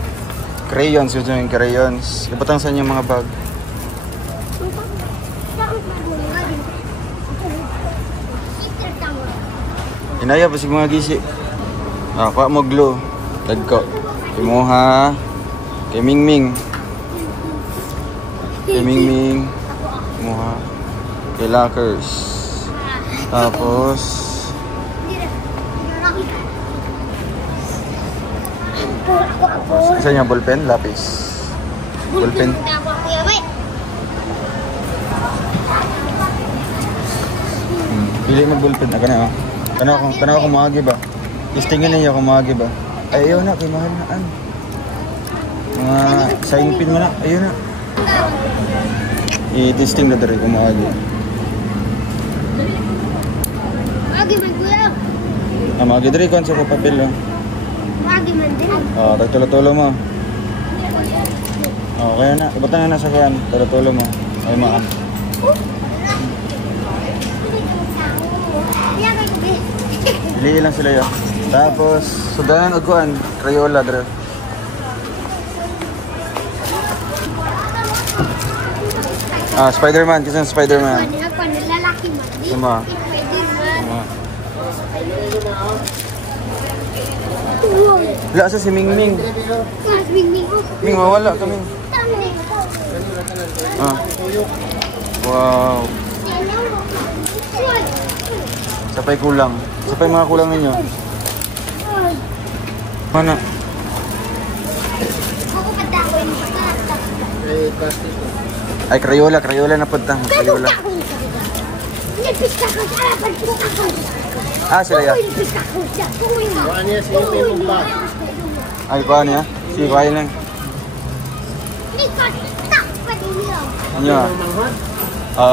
crayons, gusto yung crayons. Ipatang sa inyo mga bag. Inaya pa si mga gisi. Ah, kuha mo glue. Tagko. Kimuha. Kay Mingming. Kay Mingming. Kimuha. Kay Lockers. Tapos isa niya ballpen, lapis. Ballpen. Pili mo ballpen. Aga na, oh. Kana ako maagi ba? Testingin ninyo kung maagi ba? Ay, ayaw na. Kay mahal na. Ano? Mga sign pin mo na. Ayaw na. I-testing na dali kung maagi. Maagi man kuya. Maagi dali kung sa papel. Maagi man din. Tagtulo-tulo mo. Kaya na. Ibatan na nasa kuyan. Tulo-tulo mo. Ay, maan. Pili lang sila yun. Tapos, sudanan o kuhan, Crayola, dre. Spider-Man, kisang Spider-Man. Ako, lalaki man. Sama. Spider-Man. Wala sa si Mingming. Mas Mingming. Ming, mawala kami. Wow. Sapay kulang. Sapay mga kulang ninyo. Mana? Ako patakoy mo. Ay, Crayola na punta. Crayola. Nipis ka ko sa harapan ko ako. Sila ya. Nipis ka ko sa tuwing. Kuha niya si Ime mo ba? Ay, kuha niya. Sige, kuha lang. Likod, tak pa din yun. Ano ya?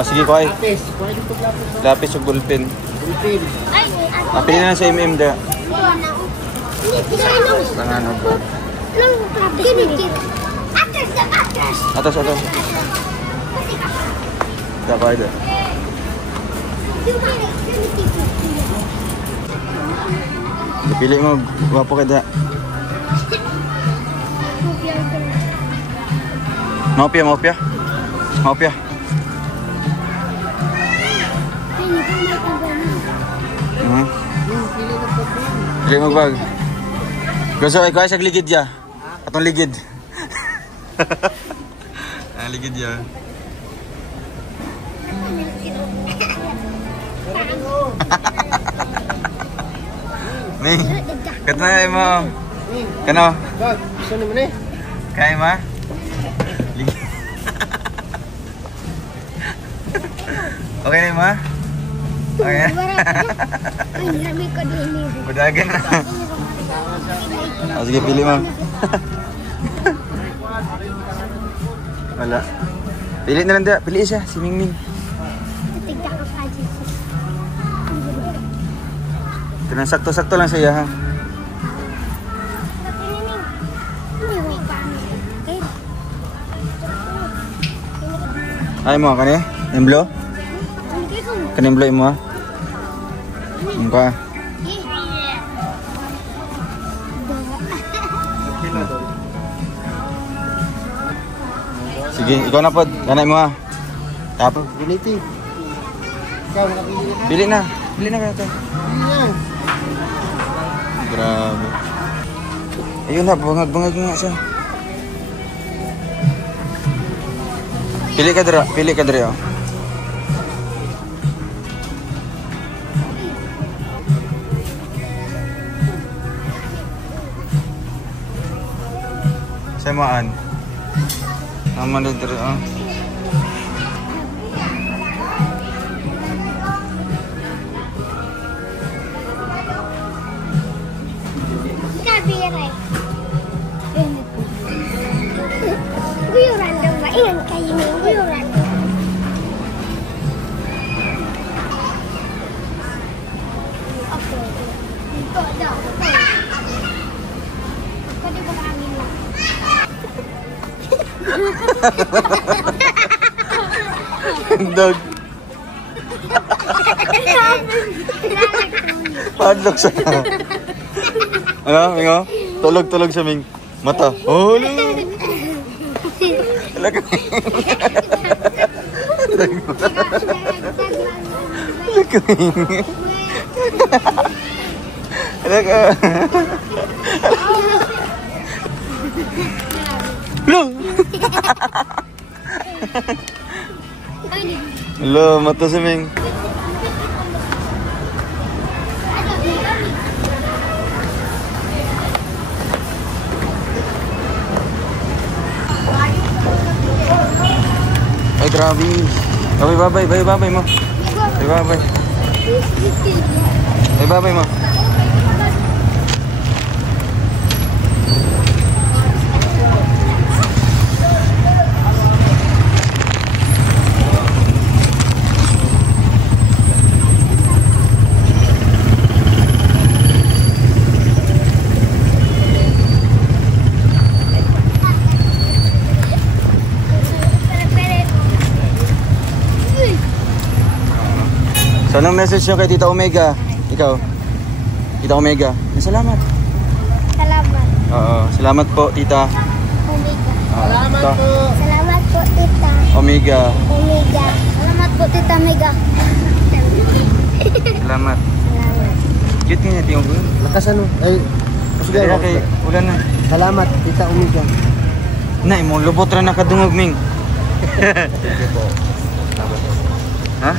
Sige, kuha. Lapis. Kuha dito lapis. Lapis o ballpen. Ballpen. Ay, Pili na sa MM da. nipis ka ko. Tangan ba? Kinikit. Atras na atras. Atas. Dapat ida. Pili mo, guwapo ka da. Maupya. Pili mo bag. Gusto ay kuha siya ligid ya. Atong ligid. Ligid ya. Ning, katna mo. Kano? Dog, gusto naman eh. Kaya ma? Okay na ma? Okay. Ay, nami ko din. Budagan na. Sige, pili mo. Wala. Pili na lang dia. Pili siya, si Mingming. Tigda ka pa dyan. Ito lang, sakto-sakto lang siya ha. Ay mo, kani? Nimblo? Kanimblo mo ha? Mungka. Sige, ikaw na po. Ganay mo ha. Tapos. Guniti. Ikaw, nakapili na. Bili na. Bili na kayo ito. Yan. Grabe. Ayun na, bangag-bangag nga siya. Pili ka dira. Pili ka dira. Oh. Samaan. Naman dito ah. Kabiray. Guyuran daw ba? Iyan kayo ng guyuran. Okay. Ito daw. Pwede ba kami lang? Dog. Padlock sa. Ano, Mingo? Tulog-tulog siya, Ming. Mata. Oh, no. Talaga. Talaga. Lo. Lo, mata si Ming. Ay, grabe. Babay, babay mo. Babay. Babay mo. So, anong message nyo kay Tita Omega? Ikaw? Tita Omega? Salamat. Salamat. Oo, salamat po, Tita. Omega. Salamat Ito. po. Salamat po, Tita. Omega. Omega. Salamat po, Tita Omega. Salamat. Salamat. Cute nga niya, Tiyong. Lakas ano? Ay, Sige, okay. Ulan na. salamat, Tita Omega. Na, mo lubot ra nakadungog, Ming. Ha?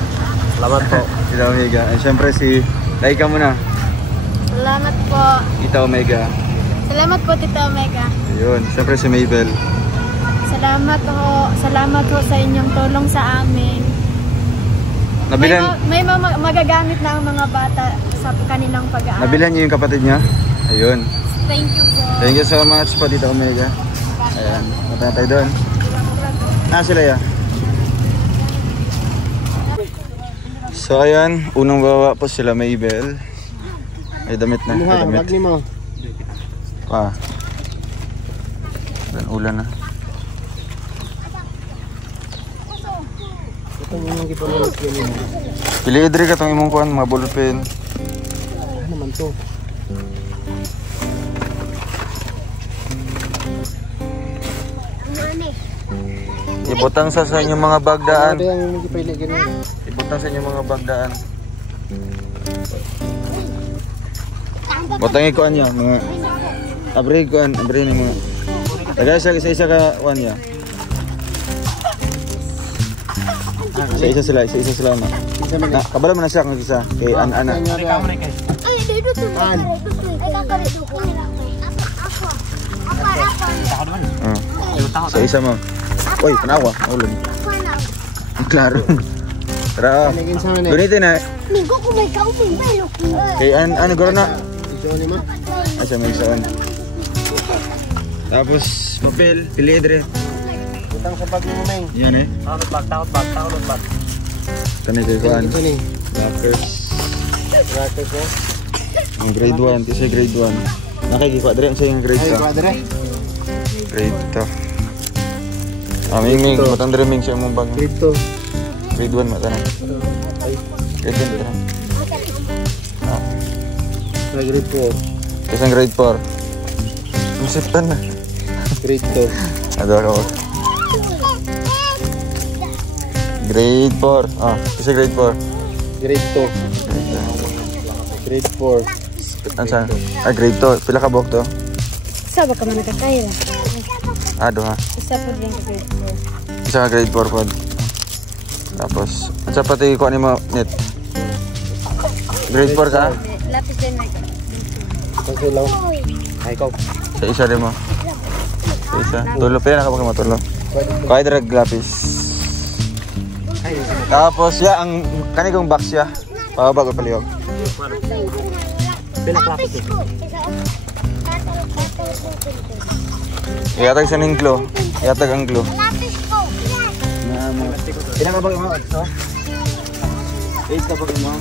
Salamat po. Tita Omega. Ay, syempre si Laika muna. Salamat po. Tita Omega. Salamat po, Tita Omega. Ayun, syempre si Mabel. Salamat ho sa inyong tulong sa amin. Nabilan, May magagamit na ang mga bata sa kanilang pag-aaral. nabilan niyo yung kapatid niya? Ayun. Thank you po. Thank you so much po, Tita Omega. Ayan, mataya tayo doon. Sila ya. So ayan, unang bawa po sila Mabel. May damit na, may damit. Wag ni mo. Pa. Ulan na. Ito yung gipanulat ko niyo. Pili idri ka itong imong kuhan, mga ballpen. Ano naman to? Ibutang sa inyong mga bagdaan. Ano yung gipili ganun? Ibutang sa inyong mga bagdaan. Butang ikuan niya, mga abri kuan, abri ni mga. Tagay sa isa ka kuan niya. Isa sila na. Na, kabalo man na siya kung isa kay ana. Ay, dito to. Ay, kakarito ko nila. Ako. Sa isa mo. Uy, panawa, ulan. Klaro. Tara. Naging sa ano? Gunitin na. Minggu ko may kaupin ba lo? Kay ano garo na? Ito ni ma. Asa may isaon. Tapos papel, pili dire. Utang sa bag mo, Meng. Yan eh. Takot bag. Kani kay kuan. Ito ni. Lockers. Racket ko. Ang grade 1, kasi grade 1. Nakikikuha dire sa yung grade Ay, 2. kwadre. Grade 2. Ming, matang dire Ming siya mong bag. Dito. Grade 1 mata na. Grade 1 na. Sa grade 4. Kasi grade 4. Masiptan na. Grade 2. Ada ka. Grade 4. Kasi grade 4. Grade 2. Grade 4. Ansa? Grade 2. Pila ka buok to? Isa ba ka man nakakaya? Duha. Isa po din ka grade 4. Isa ka grade 4 pod. Tapos, ansa pati ko ni mo net? Grade 4 ka? Lapis din may ka. Pagkulaw. Ay, ikaw. Sa isa din mo. Sa isa. Tulo pa yan. Ako baka matulog. Kaya drag lapis. Tapos, ang kanigong box ya. Pababa ko palihog. Pinaklapit eh. Iatag sa ning glue. Iatag ang glue. Lapis ko. Pinakabag mo. So? 8 kapag mo.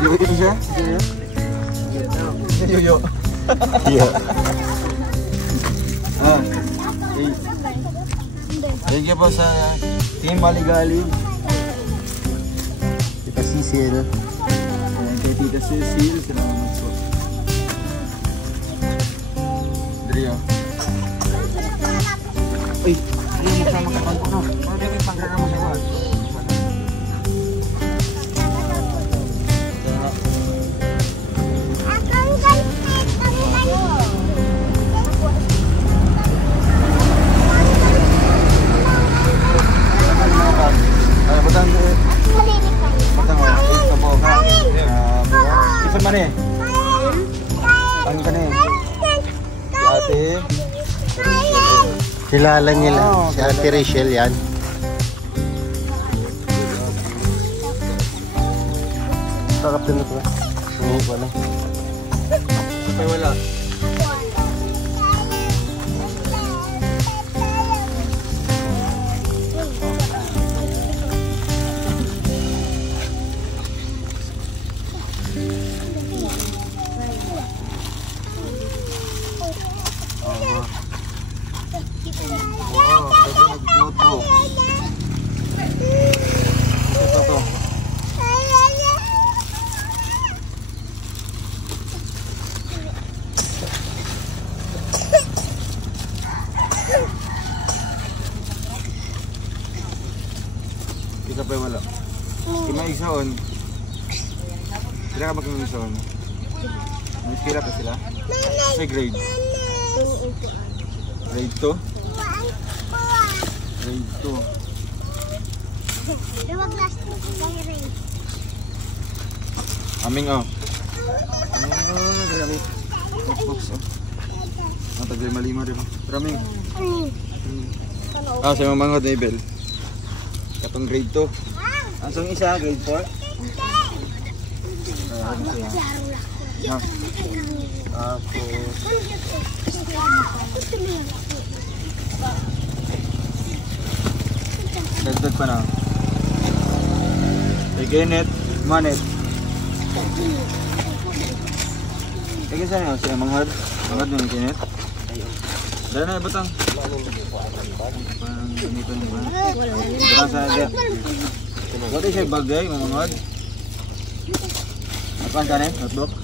Yuyo siya? Yuyo. Iya. Thank you po sa Team Maligali. Kita sisil. Kay Tita Cecil. Salamat po. Drio. Uy, ayaw mo sama ka pang ano? Ano yung pangkarama sa wag? Isan man eh. Ang ka na eh. Si ate. Kilala nila. Si Ate Rachel yan. Pakapin na ito. Oo, wala. Ay wala. Notebook. Ito. Kita pa wala. Kima isaon. Sila ka ba kung isaon? May sila pa sila? Sa grade? Grade 2? Grade 2. Aming grabe. Notebooks Matagay malima rin Raming. Sa mga mangod na ibel. Katong grade 2. Ansong isa, grade 4? Dagdag pa na. Kenneth, Manet. Kaya saan yun? Siya manghad? Manghad nung Kenneth? Dahil na ibatang? Parang ganito nung ba? Parang sa agad. Bakit siya bagay, manghad? Apaan ka na eh? Notebook?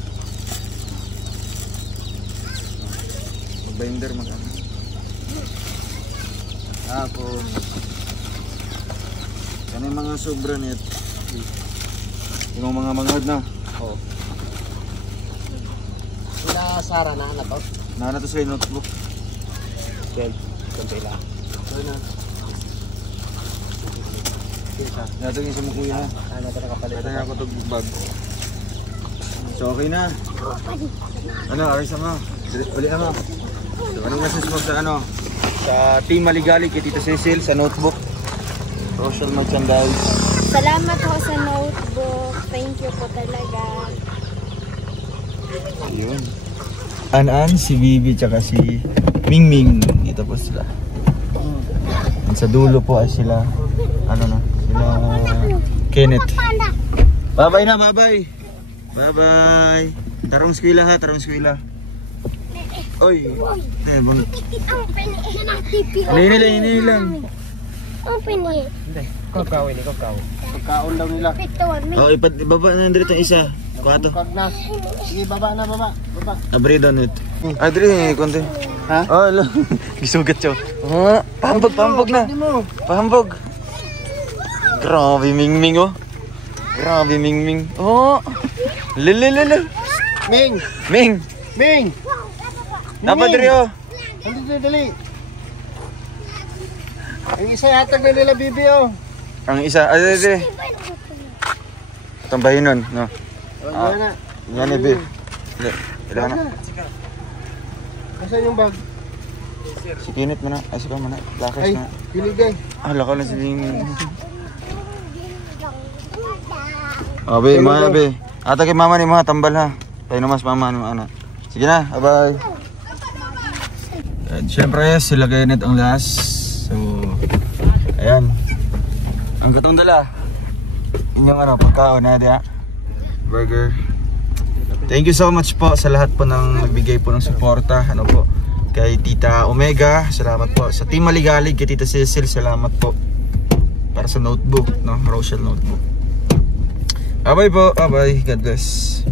Mag-binder mag-ano. Tapos kanay mga sobra net. Yung mga manghad na. Oo. Sila Sara na to? Na to sa notebook. 12. Kumpay lang. Nato yung sa mga kuya. Ano ito nakapalit? Nato ako itong bag. So okay na. Ano, aris na mo. Uli na mo. So anong message mo sa ano? Sa Team Maligali kay Tita Cecil sa notebook. Social merchandise. Salamat ho sa notebook. Thank you po talaga. Ayun. An-an, si Bibi, tsaka si Mingming. Dito po sila. Sa dulo po ay sila, ano na, sila Kenneth. Bye-bye na, bye-bye. Bye-bye. Tarong skwila ha, tarong skwila. Oy. Ini lang. Pagkaon daw nila. Oh, ibaba na dito ang isa. Kuha to. Pag na. Sige, baba na, baba. Abrido net. Adri, konti. Ha? Oh, lo. Gisugat siya. Oh, pahambog na. Pahambog. Grabe Mingming oh. Grabe Mingming. Oh. Lelelele. Ming! Ming. Ming! Dapat diri oh. Dali. Ang isa yatag na nila, Bibi, oh. Ang isa, diri. Tambahin nun, no. Oh, yan na. Yan eh, Bibi. Ilan na. Nasaan yung bag? Si Kenneth mo na. Ay, sika mo na. Lakas Ay, na. piligay. Lakaw na si Mingming. Be, mga be. Ata kay mama ni mga tambal ha. Tayo namas mama ni mga anak. Sige na, bye-bye. At syempre, sila Kenneth ang last. So, ayan. Ang gutong dala. Inyong ano, pagkaon na diya. Burger. Thank you so much po sa lahat po ng nagbigay po ng suporta. Ano po, kay Tita Omega, salamat po. Sa Team Maligalig, kay Tita Cecil, salamat po. Para sa notebook, no? Rochelle notebook. Bye-bye po. Bye-bye. God bless.